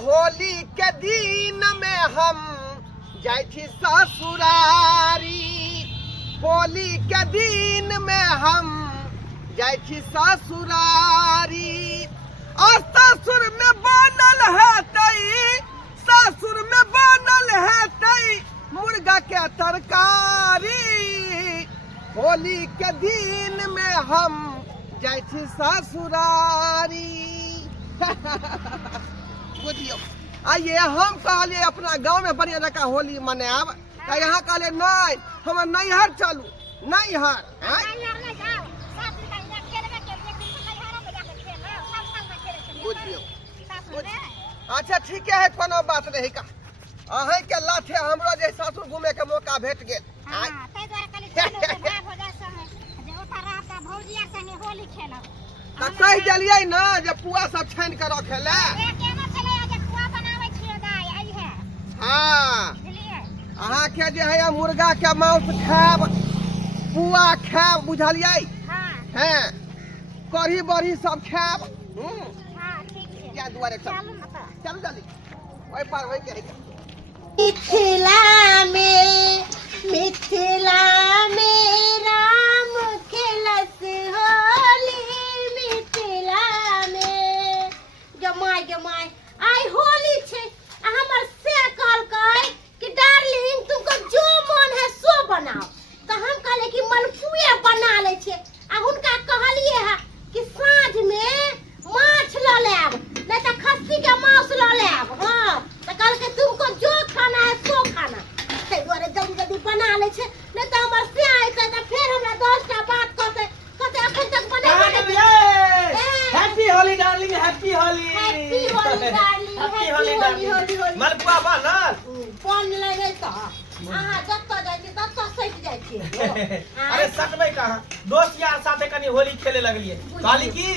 होली के दिन में हम जाई थी ससुरारी। होली के दिन में हम जाई थी ससुरारी। और ससुर में बनल है तई, ससुर में बनल है तई मुर्गा के तरकारी। होली के दिन में हम जाई थी ससुरारी। बुझियो आइए हम कहलिए अपना गांव में बढ़िया जगह होली मनाब, यहाँ कहले नहीं हम नैहर चलू। नैहर अच्छा ठीक है, कोनो बात नहीं का। अहें के लाथे हमरो जे सासुर घूमे के मौका भेट गेल। कह दिलिए ना जे पुआ सब छान के रखेला। हाँ अहाँ के जे है मुर्गा के मांस खाब, पुआ खाब, बुझलिए हैं, कढ़ी बड़ी सब खाब। क्या दुआरे चल जल्दी ओइ पार होई के मिथिला में राम खेलस होली। मिथिला में जमाई आई होली छे। हमर से कहलकै कि डार्लिंग तुमको जो मन है सो बनाओ, तो हम कहले कि मलपुए बना ले छे। आ हुनका कहलिए है कि साँझ में माछ ल लेब, नहीं तो खस्सी के मांस ल लेब। हां तो कहलकै तुमको जो खाना है सो खाना। ते दुआरे जल्दी जल्दी बना ले छे, नहीं तो हमर से आइते तो फिर हमरा 10 टा बात कहते अखन तक बना happy Holi darling, happy Holi. Happy Holi darling, happy Holi Holi. Malpua बनल बन ले तो आहा जत्ता जाय छी तत्ता सट जाय छी। अरे सटबै कहां, दोस्त यार साथे कनी होली खेले लगलिए। कहली की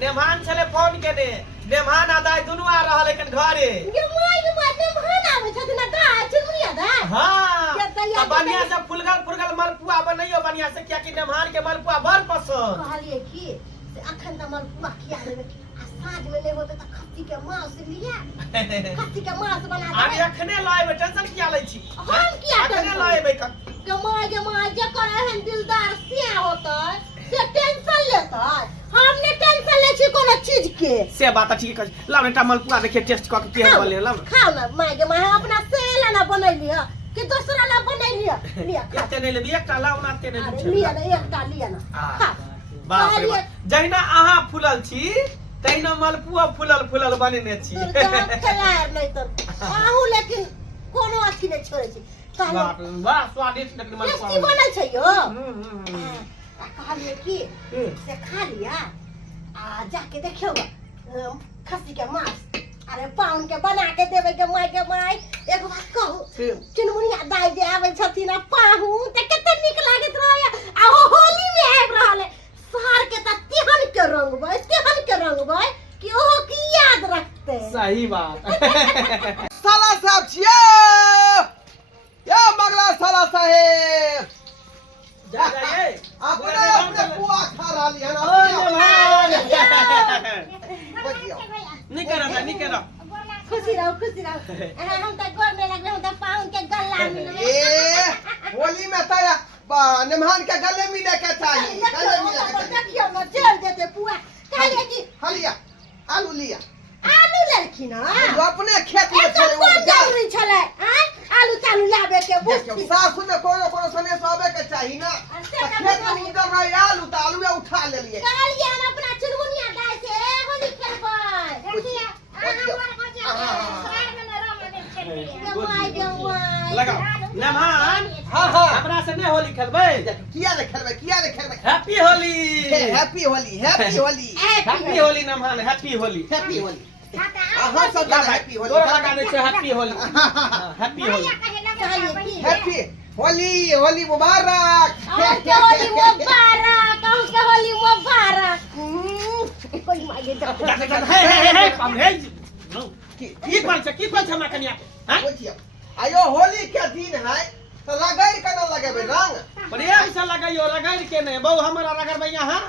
नेमान छले फोन केने, नेमान आदाय दुनु आ रहल लेकिन घरे। गे मोय नेमान आबै छथिन दाय चिड़मुनिया दाय। हां त बढ़िया से फुलगल मलपुआ बनैयो बढ़िया से, किया कि नेमान के मलपुआ बड़ पसंद। कहलिए की अखन त मलपुआ खिया देबै, आ साँझ में ले होते त खस्सी के मांस लिया, खस्सी के मांस बना दे। अरे अखने लाएबे, टेंशन किया लै छी। हम किया अखने लाएबे का गे मोय जे करे हन दिलदार से होतै से टेंशन लेतै। हम ने टेंशन ले छी कोनो चीज के। से बात ठीक है, लाओ बेटा मलपुआ देखिए टेस्ट क के केहन बनले। लाओ खाओ ना माय गे माय, अपना सेला ना बनैली ह कि दूसरा ना बनैली ह। लिया कते नहीं लेबी, एकटा लाओ ना, ते नहीं अरे लिया ना, एकटा लिया ना खा। बाप रे बाप, जहिना अहाँ फुलल छी तहिना मलपुआ फुलल बनेने छी। खलार नहीं तो आहू लेकिन कोनो अथी नहीं छोड़े छी। बाप रे वाह, स्वादिष्ट लेकिन मलपुआ टेस्टी बनै छै यो। कहलिए की से खा लिया आ जाके देखियो खस्सी के मांस। अरे पाउन के बना के देवे के माय एक बात कहू, चिनमुनिया दाई जे आवे छथिन आ पाहू त कते निक लागत रहय। आ होली में आब रहल है शहर के त तेहन के रंगबै कि ओहो की याद रखते। सही बात। साला साहब छिए या मगला साला साहेब जा जाइए अपने पुआ खा रहली है नहीं करा खुशी रहो हम त गोर में लगले, हम त पाउन के गल्ला में। ए होली में ताया नेमान के गले मिले के चाहिए, गले मिले के चाहिए। देखियो न चल देते पुआ कहले कि हलिया आलू लिया, आलू लड़की ना जो अपने खेत में छले वो जरूरी छले। आलू चालू लाबे के बुझती सासु में कोनो सने सबे के चाहिए ना। खेत में उधर रही आलू त आलू उठा ले लिए। कहलिए हम अपना चिड़मुनिया दाई से होली खेलबै। देखिए लगाओ नेमान। हां हमरा से नहीं होली खेलबै। किया रे खेलबै हैप्पी होली, हैप्पी होली नेमान, हैप्पी होली। अहाँ सब हैप्पी होली तोरा लगा दे छै हैप्पी होली। हैप्पी होली मुबारक। होली मुबारक। कोई मागे की छै हमरा कनिया। आयो होली के दिन है तो लगैर के न लगेबे रंग प्रेम से लगाइयो, रगड़ के नहीं। बहु हमारा रगड़बै यहाँ।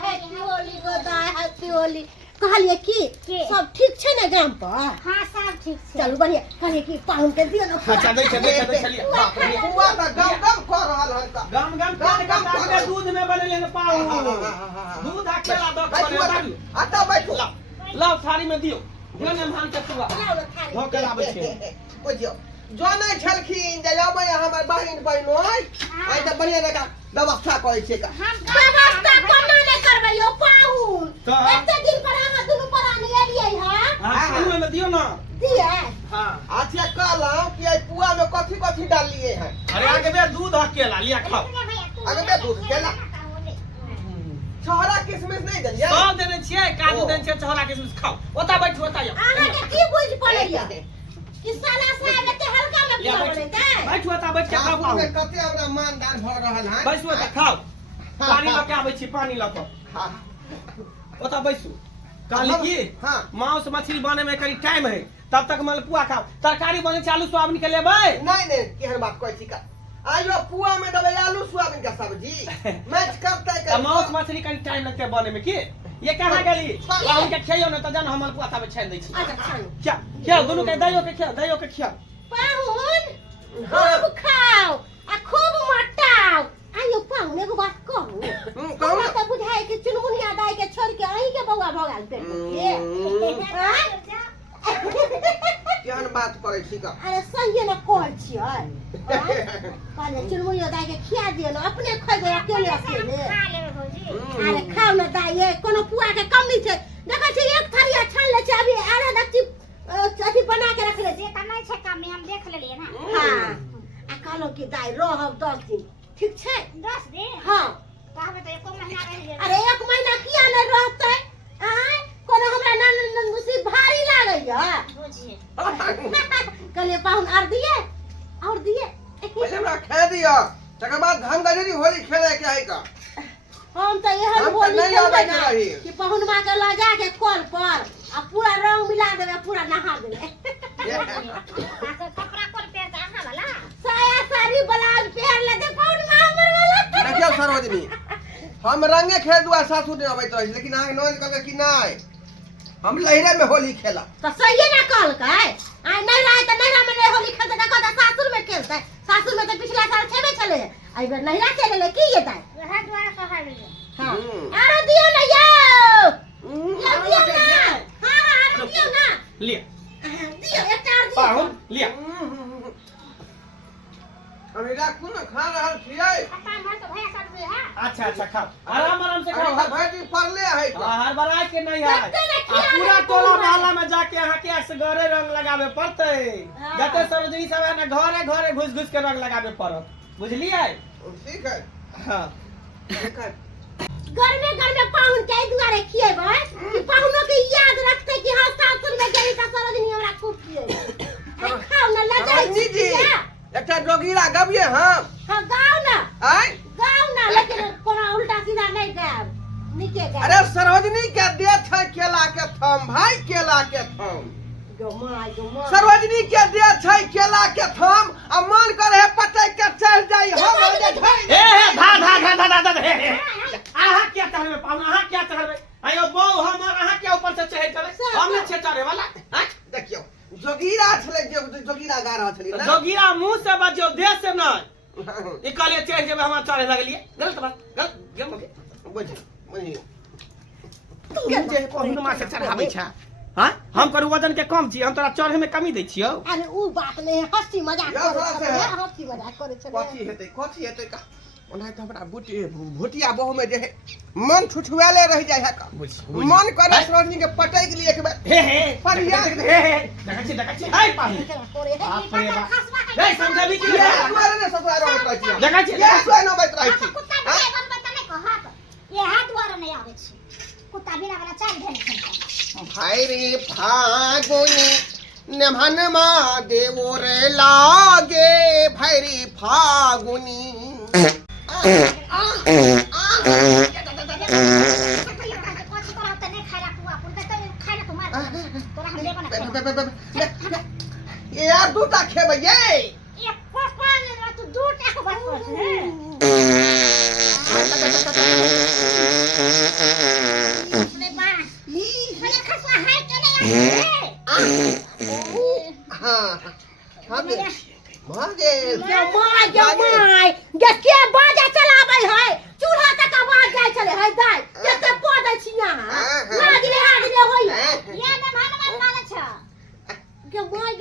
Happy Holi गोदाई, happy Holi. कहलिए कि के? सब ठीक छै ने गाम पर हाँ सब ठीक छै चलू बढ़िया कहलिए कि पाहुन के दियो ना अच्छा दे चलिए बाप रे पुआ त गम गम कर रहल हन का गम गम के दूध में बनेले न पाऊ दूध अकेला दो के आता बैठो लाओ थाली में दियो जो मेहमान के पुआ लाओ ना थाली धो के लाबै छै बुझियो जानै छलखिन जे अबै हमर बहिन बहिनोइ आइ त बढ़िया जका व्यवस्था करै छै का हम व्यवस्था कोना नै करबै यो पाहुन का? एते दिन पर अहाँ दुनु परानी एलियै हां हां खाने में दियो ना दिए हां अच्छा कहलौं कि आई पुआ में कथि कथि डाललिए हैं अरे आगे बे दूध अकेला लिया खाओ आगे बे दूध केला छोहरा किसमिस नहीं देलिए सब देने छियै काजू देने छियै छोला किशमिश खाओ ओता बैठो ओता यो अहाँ के की बुझ पड़ैया कि साला साहब एते हल्का में या पुआ बनेतै बैठो ओता बैठ के खाओ पाऊ में कते हमरा मानदान भ रहल है बैसो ओता खाओ पानी लके आबै छी पानी लके ओता बैसू कहली की हाँ। मांस मछली बने में करी टाइम है तब तक मलपुआ खाओ तरकारी बने चालू सोयाबीन के लेबै नहीं नहीं केहन बात कहै छी का आइयो पुआ में देबै आलू सोयाबीन का सब्जी मैच करतै त मांस मछली करी टाइम लगते बने में की ये कहां गेली बाहु के खइयो न त जान हम मलपुआ तब छान दै छी अच्छा खानु क्या क्या दोनों के दैयो के खिया पाहुन खूब खाओ आ खूब मोटाओ आइयो पाहुन एगो बात कहू कहू हमरा त बुझाइ कि चुनमुनिया दाई के छोड़ के अहीं के बौआ भगाल पे केहन बात करै छी का अरे सही न कहै छियै कहले चुनमुनिया दाई के खिया दियो न अपने खइबे अकेले अकेले खा लेबै भौजी अरे खाओ न दाई कोनो पुआ के कमी छै देखै छी एक थरिया छान ले छै अभी आधा दक्षी अथी बना के रख ले जे त नहीं छै कमी हम देख लेलिए ना हां आ कहलो कि दाई रहब 10 दिन ठीक छै 10 दिन हां कहबे त एको महीना रह जेबै अरे एक महीना किया नहीं रहते आय कोनो हमरा नसीब भारी लागैया बुझिए कहलिए पाहुन और दिए पहले हमरा खा दियो तकर बाद हम गजरी होली खेले के है का हम तो यह हम तो बोली नहीं आवे के रही। कि पहुनमा के ला जा के कल पर आ पूरा रंग मिला देबे पूरा नहा देबे कपड़ा कोन पे त आहा वाला साया साड़ी ब्लाउज पहन ले दे पहुनमा हमर वाला देखियो सरोजनी हम रंगे खेल दुआ सासुर ने अबैत रही लेकिन अहाँ नोज कहबे कि नहीं हम लहरे में होली खेला तो सही ना कहल के आय नहीं रहे त नैरा में नहीं होली खेलते देखो त सासुर में खेलते सासुर में तो पिछला साल खेबे चले आई बेर नैरा खेले ले की ये दाई वह द्वारा कहलिए हां हम्म। अरे दियो ना यो दियो ना हां अरे दियो ना लिया दियो एक चार दियो पाहुन लिया अभी राखू ना खा रहल छियै पता मन तो भैया सब है अच्छा अच्छा खाओ आराम से खाओ अभी भाजी पड़ले है का हर बराज के नहीं है जते ने आ खिया पूरा ले टोला पूरा। मोहल्ला में जाके अहाँ के असगरे रंग लगावे पड़ते हाँ। जते सरोजनी सब है ना घरे घरे घुस घुस के रंग लगावे पड़त बुझलिए ठीक है हां ठीक है घर में पाहुन के दुआरे खिएबै कि पाहुनो के याद रखते कि हां सासुर में गई त सरोजनी हमरा खूब खिए खाओ ना लजाई सरोजनी जी एकटा जोगीरा गबिए हम हां गाओ ना आय लेकिन कोनो उल्टा सीधा नहीं गायब नीचे गायब अरे सरोजनी के देत है केला के थम भाई केला के थम जो माय सरोजनी के देत है केला के थम आ मन करे पटक के चढ़ जाई हम दे भाई ए धा हे आहा क्या चढ़बे पाहुन आहा क्या चढ़बे आयो बौ हमर आहा क्या ऊपर से चढ़े चले हम ने चढ़े वाला हैं देखियो जोगीरा छले जे जोगीरा गा रहल छली ना जोगिया मुंह से बजियो देह से नहीं ई कहलिए चढ़ जेबे हम चढ़े लगलिए गलत बात गलत गेम हो गया बुझ जे पाहुन मा से चढ़ाबै छ हां हम करू वजन के कम छी हम तोरा चढ़े में कमी दै छियो अरे ऊ बात नहीं हंसी मजाक या करे बात छे है। हंसी मजाक करे छे कथी हेतै का ओना त हमरा भुटिया बहु में जे है मन छुछुआले रह जाय है का मन करे सरोजनी के पटक ली एक बार हे परिया देखा छी हाय पाहुन करे बाप रे बाप ए समझबी कि ये दुआरे ने ससुरा रह कहै छी देखा छी ये सुआ न बैत रहै छी कुत्ता बिना बनबे त नहीं कहत ये हाथ द्वारा नहीं आवे छी कुत्ता बिना वाला चाल भेल छै भाई रे फागुनी नेमहन मा देवो रे लागे भैरी फागुनी यार दूटा खेबै ये हाँ हाँ भागेल जमाई के बाजा चलाबै है चूल्हा तक आवाज जाय चले है दाई कते पदै छी यहां लाज रे हाथ रे होई ये ने मान माने छ जमाई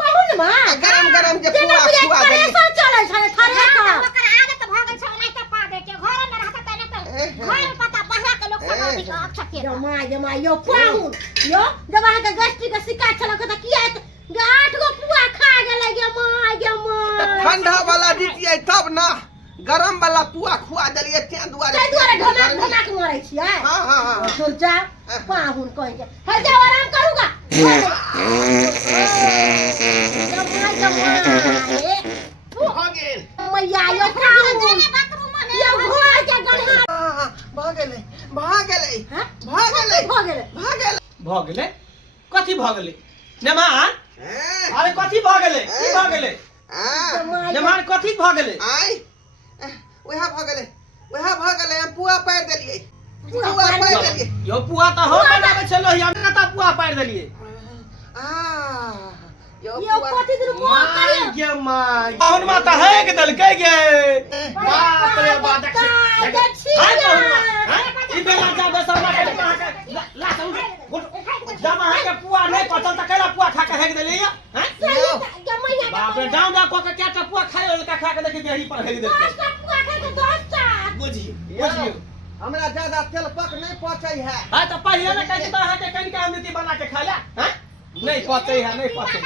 बहुत मां गरम जे पुआ खुआ दे कैसे चले छै थारे का ओकर आदत भ गेल छ नहीं त पा दे के घर में रहत त नहीं त घर पता बहरा के लोग सब अभी अक्षत के जमाई यो पाहुन यो जब अहाँ के गस्ती के शिकायत छल त किया 8 गो पुआ खा गेलै जमाई ठंडा वाला दीतिए तब ना गरम वाला पुआ खुआ देलिए ते दुआरे ढमाक मारै छियै हां सुन जा पाहुन कह के है जा आराम करूंगा भागेल मैया यो पाहुन यो घर के गढ़ा भागेले भ गेले कथी भ गेले नेमान अरे कथी भ गेले की भ गेले नेमान कथी भ गेले आई ओहा भागेले हम पुआ पार देलिए पुआ पार देलिए यो पुआ त हम बनाबै छलो हम कता पुआ पार देलिए यो कथी दिन मुआ करियो गे माय पाहुन माता है के दल के गे बाप रे बाप देख हाय पाहुन ई बेला जा बसर ला के कहां के ला जब है के पुआ नहीं पचल त केला पुआ खा के हेग देलिए हैं बाप रे डाउन को के केटा पुआ खायो का खा के देखि देही पर हेग देलके पुआ खा के 10 टा बुझियो हमरा ज्यादा तेल पक नहीं पचै है हां त पहिले में कहि त है के कनिका अमृति बना के खाया हैं नहीं पचै है नहीं पचै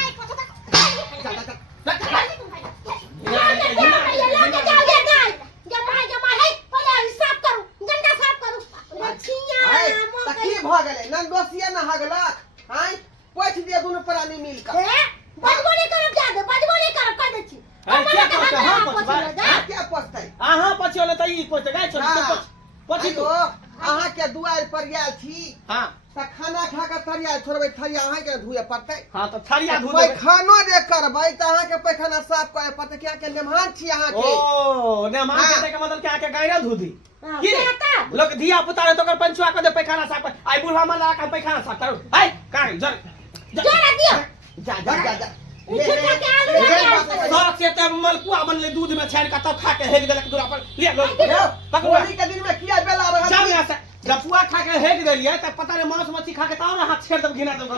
नंदोसिया न हगलक आई पोछ दिए दुनु प्राणी मिल के बजबोली करब जा दे बजबोली करब कह दे छी क्या पछतै अहाँ पछियोले त ई पछ गाय छ पछि तो अहाँ के दुआर पर गेल छी हां त खाना खा के थरिया छोड़बै थरिया अहाँ के धुए पड़तै हां त थरिया धु देबै देबै खानो जे करबै त अहाँ के पैखाना साफ करे पड़तै क्या के मेहमान छी अहाँ के ओ नेमान के के मतलब क्या के गायरा धु दी की लोग धिया पुता रे तो कर पंचुआ के दे पैखाना साफ आई बुढ़ा मन ला के पैखाना साफ करू हाय काई जर जोरा दियो जा सौ से त मलपुआ बनले दूध में छान के तब खा के हेग देलक दूरा पर ले लो पकड़ो होली के दिन में किया बेला रहत जाओ यहां से जब पुआ खा के हेग देलिए त पता रे मांस मछली खा के ताऊ ना हाथ छेड़ दब घिना दब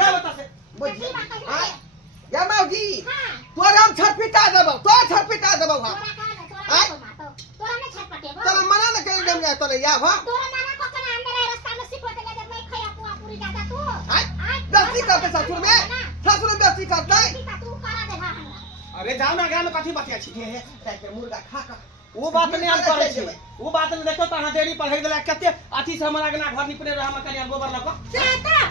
जा बता से या मौजी तोरा हम छटपिटा देबो तो छटपिटा देबो हम तोरा ने छटपटे तोरा मना न कहि देम जा तोरे या भा तोरा नाना को कना अंदर रास्ता में सिखो देले जब नहीं खया पुआ पूरी जाता तू दस्ती करते ससुर में दस्ती करते तू करा दे हां अरे जाओ ना गांव में कथी बतिया छी ये मुर्गा खा का वो बात नहीं हम करे छी वो बात नहीं देखो त हां देरी पर हेग देला कते अथी से हमरा गना घर निपने रह हम कनिया गोबर लको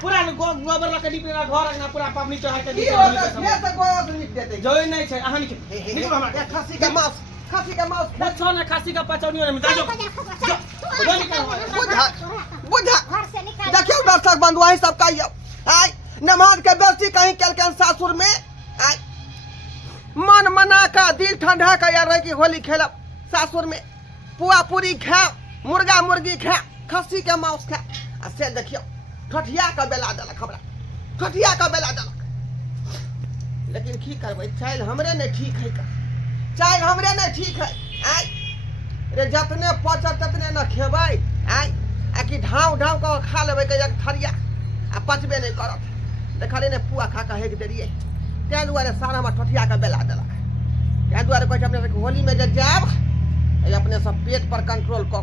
पूरा गोबर लके निपने घर अंगना पूरा पबनी चढ़ा के की हो ये त गोया से निप देते जोई नहीं छै अहाँ निकल हमरा खस्सी के मांस पूछो ना खासी का पचौनियो में जाओ जो निकल बुझा घर से निकाल देखियो दर्शक बंधु आई सब कहियो आई नमाज के बेस्ती कहीं केलके सासुर में आई मन मना का दिल ठंडा का यार की होली खेलब सासुर में पुआ पूरी खा मुर्गा मुर्गी खा खस्सी के मांस खा आ से देखियो ठठिया का बेला देलक हमरा ठठिया का बेला देलक लेकिन की करबै चाइल हमरे ने ठीक है का चाइल हमरे ने ठीक है आई रे जतने पचत ततने न खेबै आई आ कि ढाव का खा लेबै के थरिया आ पचबे नहीं करत देखले ने पुआ खा के हेग देलिए तै दुआरे सारा में ठठिया का बेला देलक तै दुआरे कहै छै अपने होली में जे जाब अपने सब पेट पर कंट्रोल क